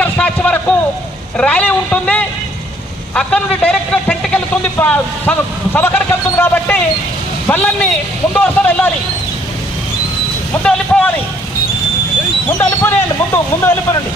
Ambedkar statue వరకు rally ఉంటుంది. అక్కడ నుండి డైరెక్ట్గా టెంట్కి వెళ్తుంది, సభకడికి వెళ్తుంది. కాబట్టి బళ్ళన్నీ ముందు వరుస వెళ్ళాలి, ముందు వెళ్ళిపోవాలి, ముందు వెళ్ళిపోయాయండి, ముందు వెళ్ళిపోనండి.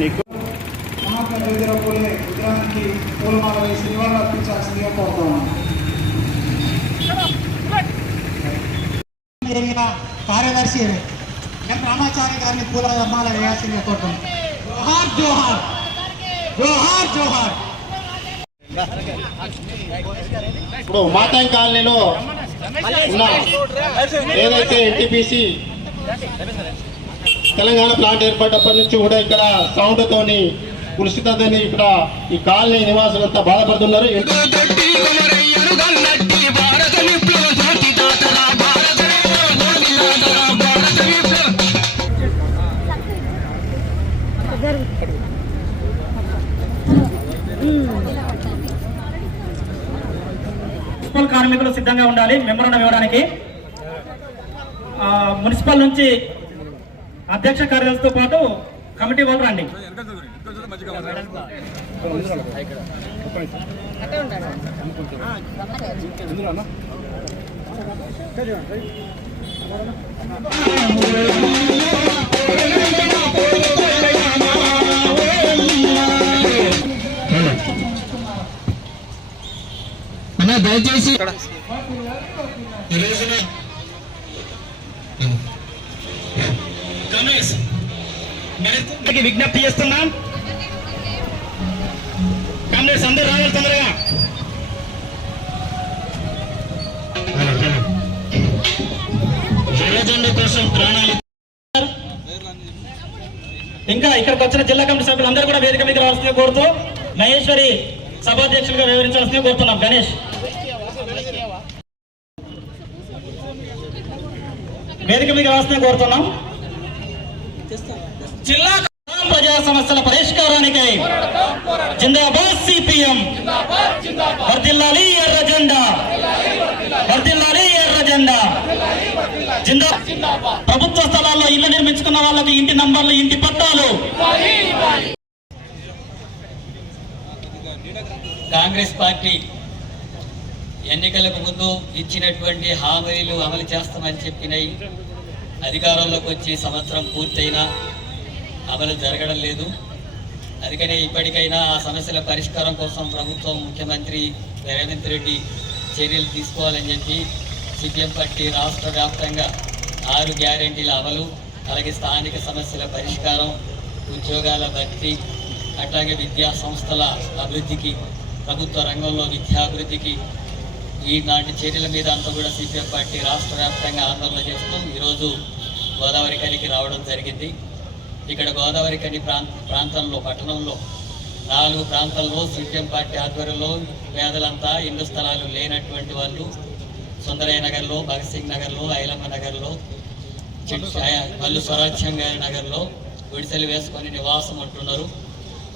నీకు మహాత్మా జ్యోతిరావు పూలే విగ్రహానికి పూలమాల వేసి నివాళులు అర్పించాల్సిందిగా కోరుతున్నాను. ఏరియా కార్యదర్శి ఎం రామాచారి గారిని పూలమాల వేయాల్సిందిగా కోరుతున్నాను. జోహార్ జోహార్ జోహార్ జోహార్. ఇప్పుడు మాతాంగ్ కాలనీలో ఉన్న ఏదైతే ఎన్టీపీసీ తెలంగాణ ప్లాంట్ ఏర్పడినప్పటి నుంచి కూడా ఇక్కడ సౌండ్ తోని కులుషితని ఇక్కడ ఈ కాలనీ నివాసులంతా బాధపడుతున్నారు. మున్సిపల్ కార్మికులు సిద్ధంగా ఉండాలి మెమోరాండం ఇవ్వడానికి. మున్సిపల్ నుంచి అధ్యక్ష కార్యదర్శితో పాటు కమిటీ వాళ్ళు రండి. దయచేసి విజ్ఞప్తి చేస్తున్నాం. కాంగ్రెస్ అందరూ రావాలి తొందరగా. కోసం ప్రాణాలు. ఇంకా ఇక్కడికి వచ్చిన జిల్లా కమిటీ సభ్యులు అందరూ కూడా వేదిక మీద రావాల్సిందిగా కోరుతూ మహేశ్వరి సభాధ్యక్షులుగా వివరించాల్సిందిగా కోరుతున్నాం. గణేష్ వేదిక మీద రావాల్సిందిగా కోరుతున్నాం. జిల్లా ప్రజా సమస్యల పరిష్కారానికై జిందాబాద్ సిపిఎం, వర్ధిల్లాలి ఎర్ర జెండా, వర్ధిల్లాలి ఎర్ర జెండా. ప్రభుత్వ స్థలాల్లో ఇళ్లు నిర్మించుకున్న వాళ్ళకి ఇంటి నంబర్లు, ఇంటి పట్టాలు. కాంగ్రెస్ పార్టీ ఎన్నికలకు ముందు ఇచ్చినటువంటి హామీలు అమలు చేస్తామని చెప్పినాయి. అధికారంలోకి వచ్చి సంవత్సరం పూర్తయినా అమలు జరగడం లేదు. అందుకనే ఇప్పటికైనా ఆ సమస్యల పరిష్కారం కోసం ప్రభుత్వం, ముఖ్యమంత్రి రేవంత్ రెడ్డి చర్యలు తీసుకోవాలని చెప్పి సిపిఎం పార్టీ రాష్ట్ర వ్యాప్తంగా 6 గ్యారెంటీల అమలు, అలాగే స్థానిక సమస్యల పరిష్కారం, ఉద్యోగాల భర్తీ, అట్లాగే విద్యా సంస్థల అభివృద్ధికి, ప్రభుత్వ రంగంలో విద్యాభివృద్ధికి ఈనాటి చర్యల మీద అంతా కూడా సిపిఎం పార్టీ రాష్ట్ర వ్యాప్తంగా ఆందోళన చేస్తూ ఈరోజు గోదావరి కనికి రావడం జరిగింది. ఇక్కడ గోదావరి కని ప్రాంతంలో, పట్టణంలో 4 ప్రాంతాల్లో సిపిఎం పార్టీ ఆధ్వర్యంలో పేదలంతా ఇళ్ల స్థలాలు లేనటువంటి వాళ్ళు సుందరయ్య నగర్లో, భగత్ సింగ్ నగర్లో, ఐలమ్మ నగర్లో, మల్లు స్వరాజ్యం గారి నగర్లో గుడిసెలు వేసుకొని నివాసం ఉంటున్నారు.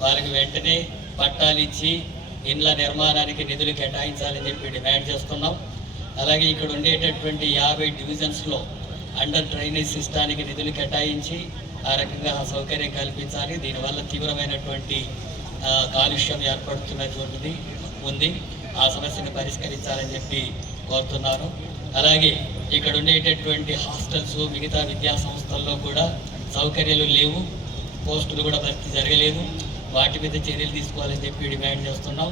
వారికి వెంటనే పట్టాలు ఇచ్చి ఇండ్ల నిర్మాణానికి నిధులు కేటాయించాలని చెప్పి డిమాండ్ చేస్తున్నాం. అలాగే ఇక్కడ ఉండేటటువంటి 50 డివిజన్స్లో అండర్ డ్రైనేజ్ సిస్టానికి నిధులు కేటాయించి ఆ రకంగా సౌకర్యం కల్పించాలి. దీనివల్ల తీవ్రమైనటువంటి కాలుష్యం ఏర్పడుతున్నటువంటిది ఉంది. ఆ సమస్యను పరిష్కరించాలని చెప్పి కోరుతున్నాను. అలాగే ఇక్కడ ఉండేటటువంటి హాస్టల్స్, మిగతా విద్యా సంస్థల్లో కూడా సౌకర్యాలు లేవు, పోస్టులు కూడా భర్తీ జరగలేదు. వాటి మీద చర్యలు తీసుకోవాలని చెప్పి డిమాండ్ చేస్తున్నాం.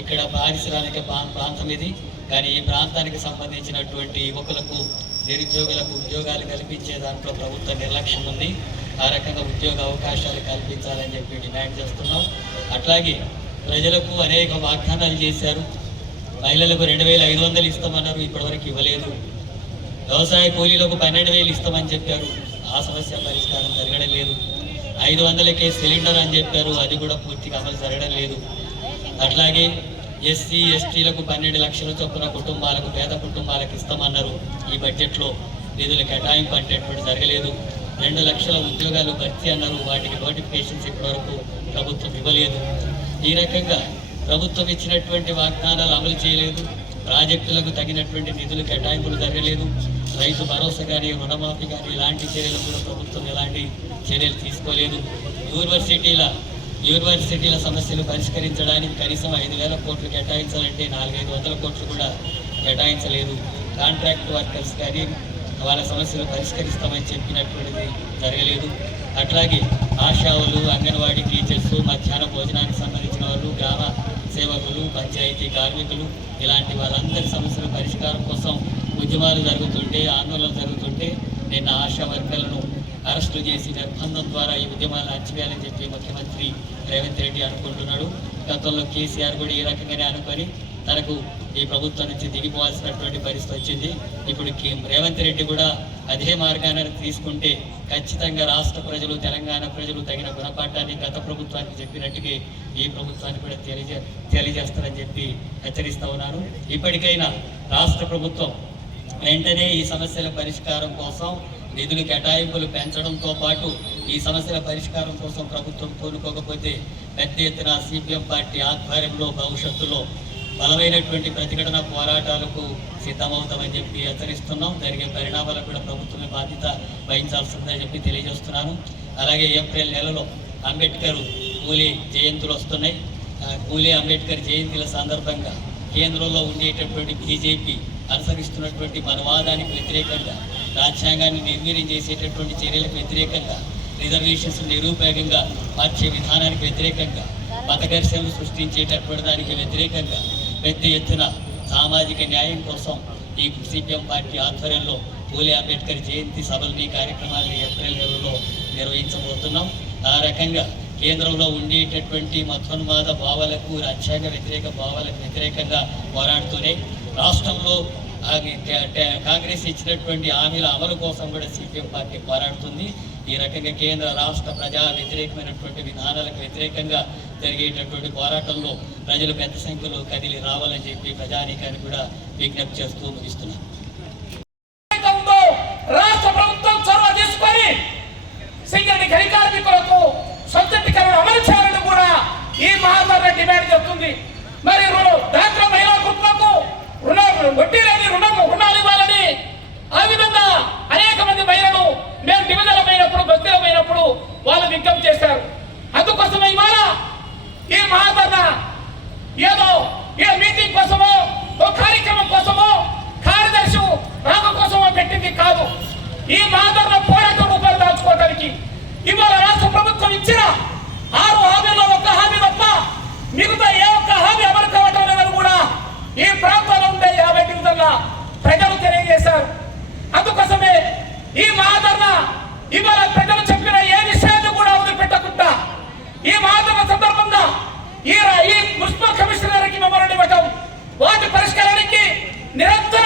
ఇక్కడ పారిశ్రామిక ప్రాంతం ఇది, కానీ ఈ ప్రాంతానికి సంబంధించినటువంటి యువకులకు, నిరుద్యోగులకు ఉద్యోగాలు కల్పించే దాంట్లో ప్రభుత్వ నిర్లక్ష్యం ఉంది. ఆ రకంగా ఉద్యోగ అవకాశాలు కల్పించాలని చెప్పి డిమాండ్ చేస్తున్నాం. అట్లాగే ప్రజలకు అనేక వాగ్దానాలు చేశారు. మహిళలకు 2,500 ఇస్తామన్నారు, ఇప్పటివరకు ఇవ్వలేదు. వ్యవసాయ కూలీలకు 12,000 ఇస్తామని చెప్పారు, ఆ సమస్య పరిష్కారం జరగడం లేదు. 500కే సిలిండర్ అని చెప్పారు, అది కూడా పూర్తిగా అమలు జరగడం లేదు. అట్లాగే ఎస్సీ ఎస్టీలకు 12 లక్షల చొప్పున కుటుంబాలకు, పేద కుటుంబాలకు ఇస్తామన్నారు. ఈ బడ్జెట్లో నిధుల కేటాయింపు అనేటువంటి జరగలేదు. 2 లక్షల ఉద్యోగాలు భర్తీ అన్నారు, వాటికి నోటిఫికేషన్స్ ఇప్పటివరకు ప్రభుత్వం ఇవ్వలేదు. ఈ రకంగా ప్రభుత్వం ఇచ్చినటువంటి వాగ్దానాలు అమలు చేయలేదు. ప్రాజెక్టులకు తగినటువంటి నిధులు కేటాయింపులు జరగలేదు. రైతు భరోసా కానీ, రుణమాఫీ కానీ ఇలాంటి చర్యలు కూడా ప్రభుత్వం ఎలాంటి చర్యలు తీసుకోలేదు. యూనివర్సిటీల సమస్యలు పరిష్కరించడానికి కనీసం 5,000 కోట్లు కేటాయించాలంటే 400-500 కోట్లు కూడా కేటాయించలేదు. కాంట్రాక్ట్ వర్కర్స్ కానీ వాళ్ళ సమస్యలు పరిష్కరిస్తామని చెప్పినటువంటిది జరగలేదు. అట్లాగే ఆశావులు, అంగన్వాడీ టీచర్స్, మధ్యాహ్న భోజనానికి సంబంధించిన వాళ్ళు, గ్రామ సేవకులు, పంచాయతీ కార్మికులు ఇలాంటి వాళ్ళందరి సమస్యల పరిష్కారం కోసం ఉద్యమాలు జరుగుతుంటే, ఆందోళనలు జరుగుతుంటే నిన్న ఆశా వర్కర్లను అరెస్టు చేసి నిర్బంధం ద్వారా ఈ ఉద్యమాలను అణచివేయాలని చెప్పి ముఖ్యమంత్రి రేవంత్ రెడ్డి అనుకుంటున్నాడు. గతంలో కేసీఆర్ కూడా ఈ రకంగానే అనుకొని తనకు ఈ ప్రభుత్వం నుంచి దిగిపోవాల్సినటువంటి పరిస్థితి వచ్చింది. ఇప్పుడు రేవంత్ రెడ్డి కూడా అదే మార్గాన్ని తీసుకుంటే ఖచ్చితంగా రాష్ట్ర ప్రజలు, తెలంగాణ ప్రజలు తగిన గుణపాఠాన్ని గత ప్రభుత్వానికి చెప్పినట్టుగా ఈ ప్రభుత్వాన్ని కూడా తెలియజేస్తారని చెప్పి హెచ్చరిస్తా ఉన్నాను. ఇప్పటికైనా రాష్ట్ర ప్రభుత్వం వెంటనే ఈ సమస్యల పరిష్కారం కోసం నిధులు కేటాయింపులు పెంచడంతో పాటు ఈ సమస్యల పరిష్కారం కోసం ప్రభుత్వం కోరుకోకపోతే పెద్ద ఎత్తున సిపిఎం పార్టీ ఆధ్వర్యంలో భవిష్యత్తులో బలమైనటువంటి ప్రతిఘటన పోరాటాలకు సిద్ధమవుతామని చెప్పి హెచ్చరిస్తున్నాం. జరిగే పరిణామాలకు కూడా ప్రభుత్వమే బాధ్యత వహించాల్సిందని చెప్పి తెలియజేస్తున్నాను. అలాగే ఏప్రిల్ నెలలో అంబేద్కర్ పూలే జయంతులు వస్తున్నాయి. పూలే అంబేద్కర్ జయంతుల సందర్భంగా కేంద్రంలో ఉండేటటువంటి బీజేపీ అనుసరిస్తున్నటువంటి మనవాదానికి వ్యతిరేకంగా, రాజ్యాంగాన్ని నిర్వీర్యం చేసేటటువంటి చర్యలకు వ్యతిరేకంగా, రిజర్వేషన్స్ నిరుపయోగంగా మార్చే విధానానికి వ్యతిరేకంగా, మత ఘర్షణలు సృష్టించేటటువంటి దానికి వ్యతిరేకంగా పెద్ద ఎత్తున సామాజిక న్యాయం కోసం ఈ సిపిఎం పార్టీ ఆధ్వర్యంలో పూలే అంబేద్కర్ జయంతి సభలని, కార్యక్రమాలను ఏప్రిల్ నెలలో నిర్వహించబోతున్నాం. ఆ రకంగా కేంద్రంలో ఉండేటటువంటి మతోన్మాద భావాలకు, రాజ్యాంగ వ్యతిరేక భావాలకు వ్యతిరేకంగా పోరాడుతూనే రాష్ట్రంలో కాంగ్రెస్ ఇచ్చినటువంటి హామీల అమలు కోసం కూడా సిపిఎం పార్టీ పోరాడుతుంది. ఈ రకంగా కేంద్ర రాష్ట్ర ప్రజా వ్యతిరేకమైనటువంటి విధానాలకు వ్యతిరేకంగా జరిగేటటువంటి పోరాటంలో ప్రజలు పెద్ద సంఖ్యలో కదిలి రావాలని చెప్పి ప్రజానీకాన్ని కూడా విజ్ఞప్తి చేస్తూ ముగిస్తున్నాను. రాష్ట్ర ప్రభుత్వం చొరవ తీసుకొని సింగరేణి ఖని కార్మికులకు సొంతీకరణ అమలు చేయాలని కూడా ఈ మహాధరణ డిమాండ్ చేస్తుంది. మరి డాక్టర్ మహిళా కుటుంబాలకు వడ్డీ లేని రుణాలు ఇవ్వాలని, ఆ విధంగా అనేక మంది మహిళలు మేము డివిజన్లమైనప్పుడు, బస్తీలమైనప్పుడు వాళ్ళు విజ్ఞప్తి చేశారు. అందుకోసమే ఇవాళ ఈ మహాధరణ ఏదో ఏ మీటింగ్ కోసమో, ఓ కార్యక్రమం కోసమో, కార్యదర్శి రాక కోసమో పెట్టింది కాదు. ఈ మహాధరణ పోరాటం రూపాయలు దాచుకోవడానికి ఇవాళ రాష్ట్ర ప్రభుత్వం ఇచ్చిన 6 హామీల్లో 1 హామీ తప్ప మిగతా ఏ ఒక్క హామీ అమలు కావటం లేదని కూడా ఈ ప్రాంతంలో ఉండే 50 డివిజన్ల ప్రజలు తెలియజేశారు. అందుకోసమే ఈ మహాధరణ ఇవాళ ప్రజలు చెప్పిన ఏ విషయాన్ని కూడా వదిలిపెట్టకుండా ఈ మహాధరణ సందర్భంగా ఈ మున్సిపల్ కమిషనర్కి మెమోరాండం ఇవ్వటం, వాటి పరిష్కారానికి నిరంతరం